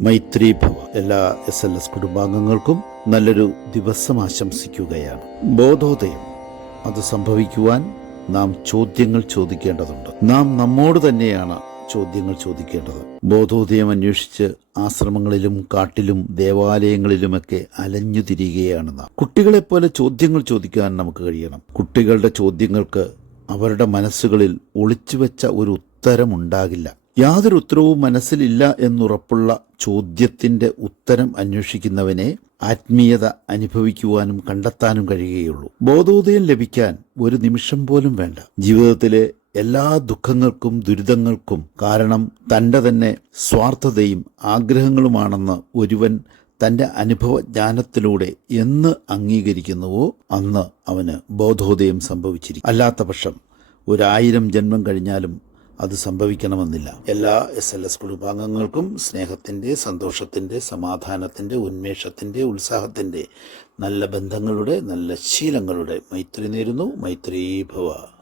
മൈത്രി ഭവ എല്ലാ S L S കുടുംബാംഗങ്ങൾക്കും നല്ലൊരു ദിവസം ആശംസിക്കുകയാണ്. ബോധോദയം. അത് സംഭവിക്കുവാൻ നാം ചോദ്യങ്ങൾ ചോദിക്കേണ്ടതുണ്ട്. നാം നമ്മോട് തന്നെയാണ് ചോദ്യങ്ങൾ ചോദിക്കേണ്ടത്. ബോധോദയം അന്വേഷിച്ച് ആശ്രമങ്ങളിലും കാട്ടിലും ദേവാലയങ്ങളിലുമൊക്കെ അലഞ്ഞു തിരികുകയാണ് നാം. കുട്ടികളെപ്പോലെ ചോദ്യങ്ങൾ ചോദിക്കാൻ നമുക്ക് കഴിയണം. കുട്ടികളുടെ ചോദ്യങ്ങൾക്ക് അവരുടെ മനസ്സുകളിൽ ഒളിച്ചുവെച്ച ഒരു ഉത്തരമുണ്ടാകില്ല. യാതൊരു ഉത്തരവും മനസ്സിലില്ല എന്നുറപ്പുള്ള ചോദ്യത്തിന്റെ ഉത്തരം അന്വേഷിക്കുന്നവനെ ആത്മീയത അനുഭവിക്കുവാനും കണ്ടെത്താനും കഴിയുകയുള്ളൂ. ബോധോദയം ലഭിക്കാൻ ഒരു നിമിഷം പോലും വേണ്ട. ജീവിതത്തിലെ എല്ലാ ദുഃഖങ്ങൾക്കും ദുരിതങ്ങൾക്കും കാരണം തന്റെ തന്നെ സ്വാർത്ഥതയും ആഗ്രഹങ്ങളുമാണെന്ന് ഒരുവൻ തന്റെ അനുഭവജ്ഞാനത്തിലൂടെ എന്ന് അംഗീകരിക്കുന്നുവോ അന്ന് അവന് ബോധോദയം സംഭവിച്ചിരിക്കും. അല്ലാത്തപക്ഷം ഒരായിരം ജന്മം കഴിഞ്ഞാലും അത് സംഭവിക്കണമെന്നില്ല. എല്ലാ എസ് എൽ എസ് കുടുംബാംഗങ്ങൾക്കും സ്നേഹത്തിന്റെ സന്തോഷത്തിന്റെ സമാധാനത്തിന്റെ ഉന്മേഷത്തിന്റെ ഉത്സാഹത്തിന്റെ നല്ല ബന്ധങ്ങളുടെ നല്ല ശീലങ്ങളുടെ മൈത്രി നേരുന്നു. മൈത്രീ ഭവ